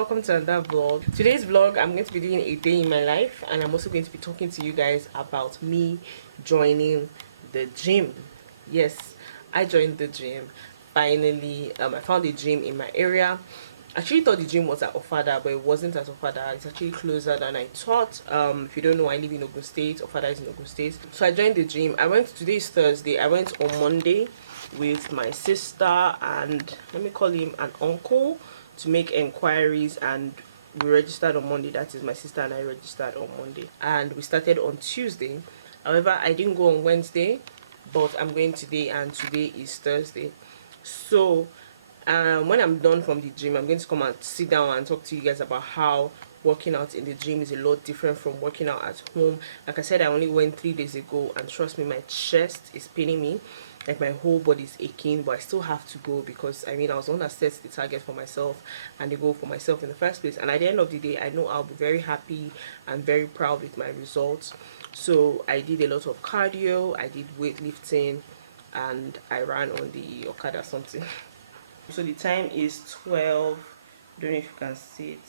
welcome to another vlog. Today's vlog, I'm going to be doing a day in my life, and I'm also going to be talking to you guys about me joining the gym. Yes, I joined the gym finally. I found a gym in my area. I actually thought the gym was at Ofada, but it wasn't at Ofada. It's actually closer than I thought. If you don't know, I live in Ogun State. Ofada is in Ogun State. So I joined the gym. Today is Thursday. I went on Monday with my sister and let me call him an uncle to make enquiries, and we registered on Monday. That is, my sister and I registered on Monday, and we started on Tuesday. However, I didn't go on Wednesday, but I'm going today, and today is Thursday. So when I'm done from the gym, I'm going to come and sit down and talk to you guys about how working out in the gym is a lot different from working out at home. Like I said, I only went 3 days ago, and trust me, my chest is paining me, like my whole body is aching, but I still have to go because I was the one that sets the target for myself and the goal for myself in the first place. And at the end of the day, I know I'll be very happy and very proud with my results. So I did a lot of cardio, I did weightlifting, and I ran on the Okada something. So the time is 12, I don't know if you can see it.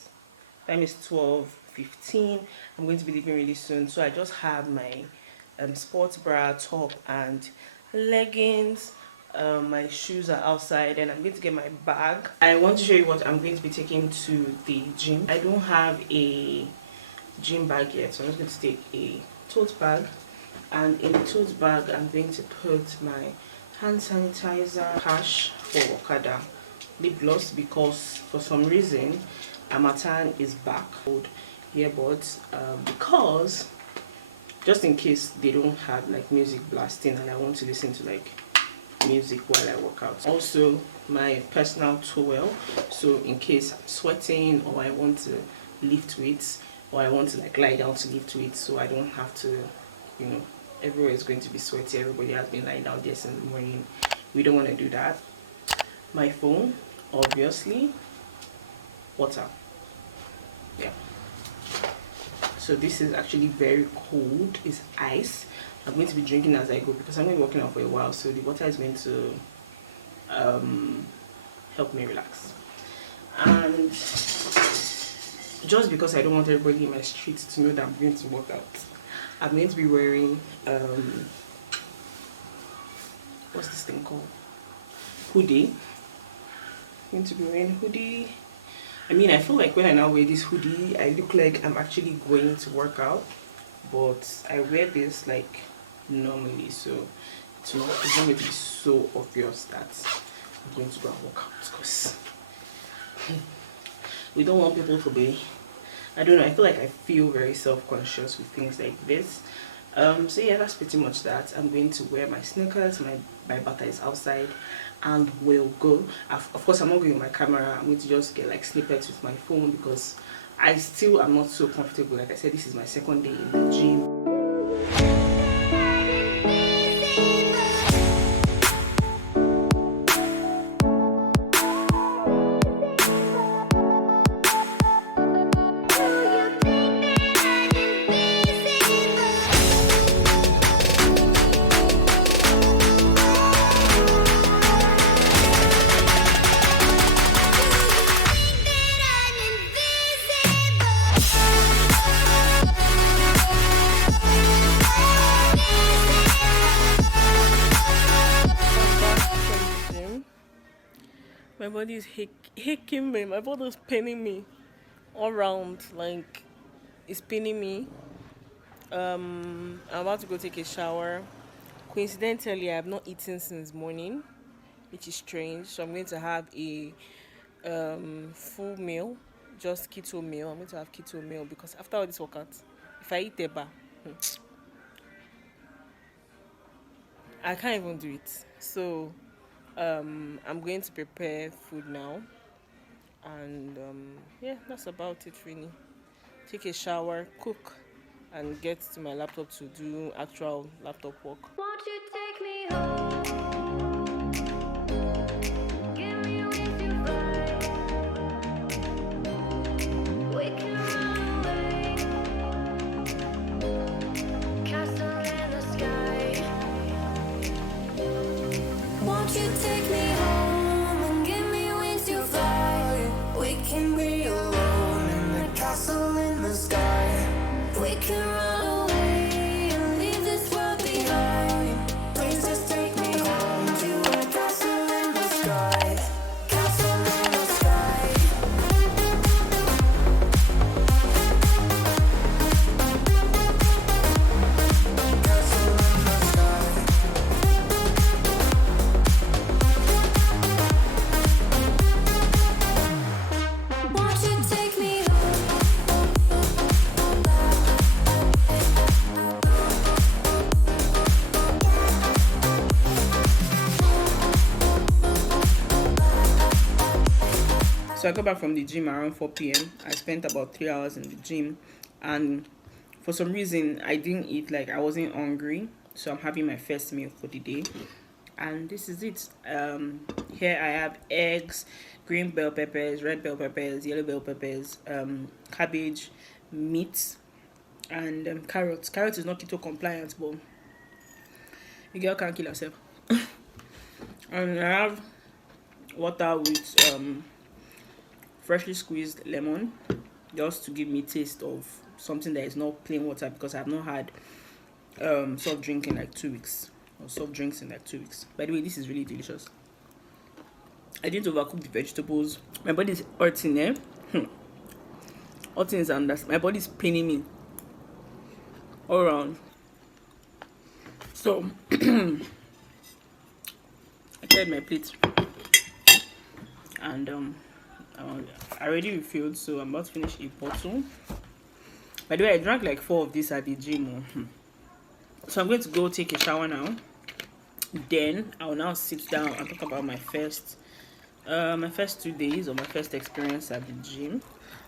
Time is 12:15. I'm going to be leaving really soon, so I just have my sports bra, top, and leggings. My shoes are outside, and I'm going to get my bag. I want to show you what I'm going to be taking to the gym. I don't have a gym bag yet, so I'm just going to take a tote bag, and in the tote bag I'm going to put my hand sanitizer, cash for Okada, lip gloss because for some reason Amatan is back, old earbuds, because just in case they don't have like music blasting and I want to listen to like music while I work out. Also my personal towel, so in case I'm sweating or I want to lift weights or I want to like lie down to lift weights, so I don't have to, everywhere is going to be sweaty. Everybody has been lying down there since the morning. We don't want to do that. My phone, obviously, water. Yeah. So this is actually very cold. It's ice. I'm going to be drinking as I go because I'm going to be working out for a while. So the water is going to help me relax. And just because I don't want everybody in my street to know that I'm going to work out, I'm going to be wearing what's this thing called? Hoodie. I'm going to be wearing hoodie. I feel like when I now wear this hoodie, I look like I'm actually going to work out, but I wear this like normally, so it's not going to be so obvious that I'm going to go and work out because we don't want people to be, I don't know, I feel like I feel very self-conscious with things like this. So yeah, that's pretty much that. I'm going to wear my sneakers, my bata is outside, and we'll go. Of course, I'm not going with my camera. I'm going to just get like snippets with my phone because I still am not so comfortable. Like I said, this is my second day in the gym. My body is aching me. My body is paining me all around. Like, it's paining me. I'm about to go take a shower. Coincidentally, I have not eaten since morning, which is strange. So I'm going to have a full meal, just keto meal. I'm going to have keto meal because after all this workout, if I eat eba, I can't even do it. So I'm going to prepare food now, and yeah, that's about it really. Take a shower, cook, and get to my laptop to do actual laptop work. Won't you take me home? Give me with your vibe. We can run away. Castle in the sky. Won't you take me home and give me wings to fly? We can be alone. So I got back from the gym around 4 p.m. I spent about 3 hours in the gym, and for some reason I didn't eat, like I wasn't hungry. So I'm having my first meal for the day, and this is it. Here I have eggs, green bell peppers, red bell peppers, yellow bell peppers, cabbage, meat, and carrots. Carrots is not keto compliant, but the girl can't kill herself. And I have water with freshly squeezed lemon, just to give me taste of something that is not plain water, because I've not had soft drink in like 2 weeks, or soft drinks in like 2 weeks. By the way, this is really delicious. I didn't overcook the vegetables. My body is hurting, eh? Hurting is under. My body is paining me all around. So I cleared my plate, and I already refilled, so I'm about to finish a bottle. By the way, I drank like 4 of this at the gym. So I'm going to go take a shower now. Then I will now sit down and talk about my first 2 days, or my first experience at the gym.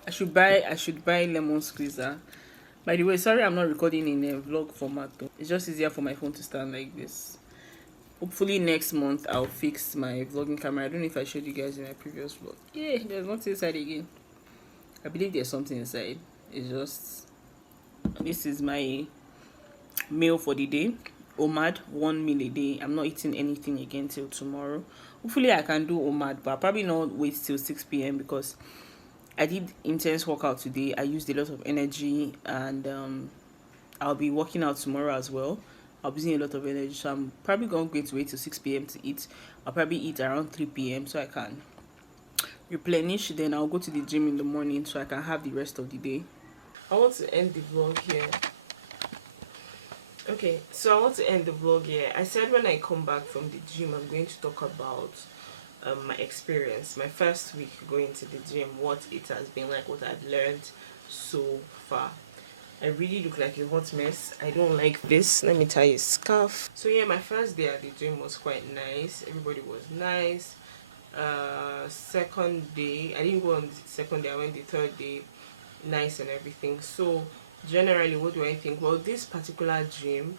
I should buy lemon squeezer. By the way, sorry I'm not recording in a vlog format though. It's just easier for my phone to stand like this. Hopefully next month I'll fix my vlogging camera. I don't know if I showed you guys in my previous vlog. Yeah, there's nothing inside again. I believe there's something inside. It's just, this is my meal for the day. OMAD, 1 meal a day. I'm not eating anything again till tomorrow. Hopefully I can do OMAD, but I'll probably not wait till 6 p.m. because I did intense workout today. I used a lot of energy, and I'll be working out tomorrow as well. I'll be using a lot of energy, so I'm probably going to wait till 6 p.m. to eat. I'll probably eat around 3 p.m. so I can replenish. Then I'll go to the gym in the morning so I can have the rest of the day. I want to end the vlog here. Okay, so I want to end the vlog here. I said when I come back from the gym, I'm going to talk about my experience, my first week going to the gym, what it has been like, what I've learned so far. I really look like a hot mess. I don't like this. Let me tie a scarf. So yeah, my first day at the gym was quite nice. Everybody was nice. Second day, I didn't go on the second day, I went the third day. Nice and everything. So generally, what do I think? Well, this particular gym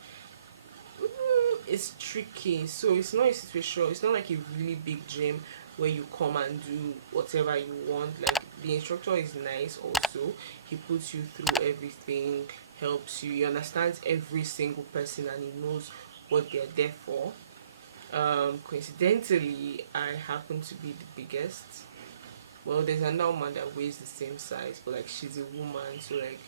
is tricky. So it's not a situation, it's not like a really big gym where you come and do whatever you want. Like, the instructor is nice also. He puts you through everything, helps you, he understands every single person, and he knows what they're there for. Coincidentally, I happen to be the biggest. Well, there's another woman that weighs the same size, but like, she's a woman, so like,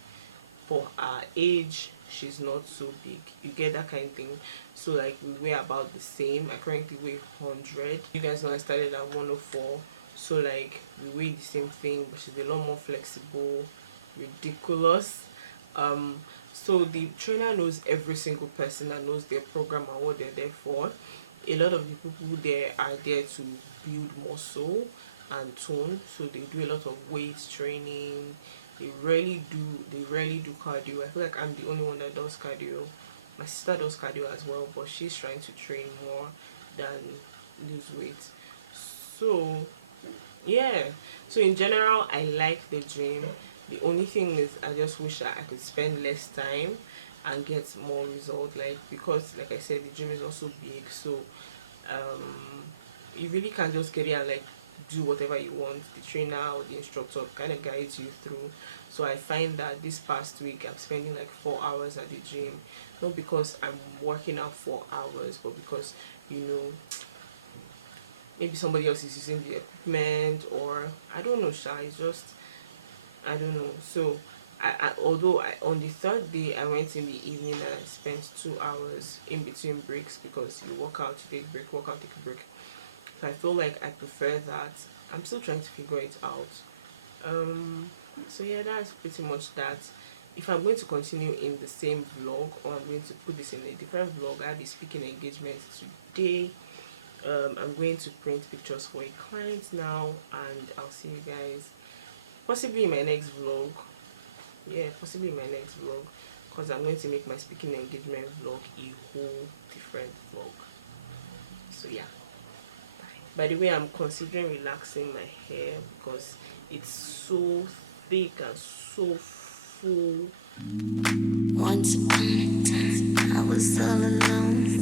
for our age, she's not so big. You get that kind of thing. So like, we weigh about the same. I currently weigh 100. You guys know I started at 104. So like, we weigh the same thing, but she's a lot more flexible. Ridiculous. So the trainer knows every single person and knows their program and what they're there for. A lot of the people there are there to build muscle and tone, so they do a lot of weight training. They rarely do cardio. I feel like I'm the only one that does cardio. My sister does cardio as well, but she's trying to train more than lose weight. So yeah, so in general, I like the gym. The only thing is, I just wish that I could spend less time and get more result, like, because like I said, the gym is also big. So you really can't just get in and like do whatever you want. The trainer or the instructor kind of guides you through. So I find that this past week I'm spending like 4 hours at the gym, not because I'm working out 4 hours, but because, you know, maybe somebody else is using the equipment, or I don't know, Sha. It's just, I don't know. So on the third day I went in the evening, and I spent 2 hours in between breaks, because you work out, you take a break, work out, take a break. So I feel like I prefer that. I'm still trying to figure it out. So yeah, that's pretty much that. If I'm going to continue in the same vlog, or I'm going to put this in a different vlog, I have a speaking engagement today. I'm going to print pictures for a client now, and I'll see you guys possibly in my next vlog. Yeah, possibly in my next vlog, because I'm going to make my speaking engagement vlog a whole different vlog. So yeah, bye. By the way, I'm considering relaxing my hair because it's so thick and so full. Once upon a time, I was all alone.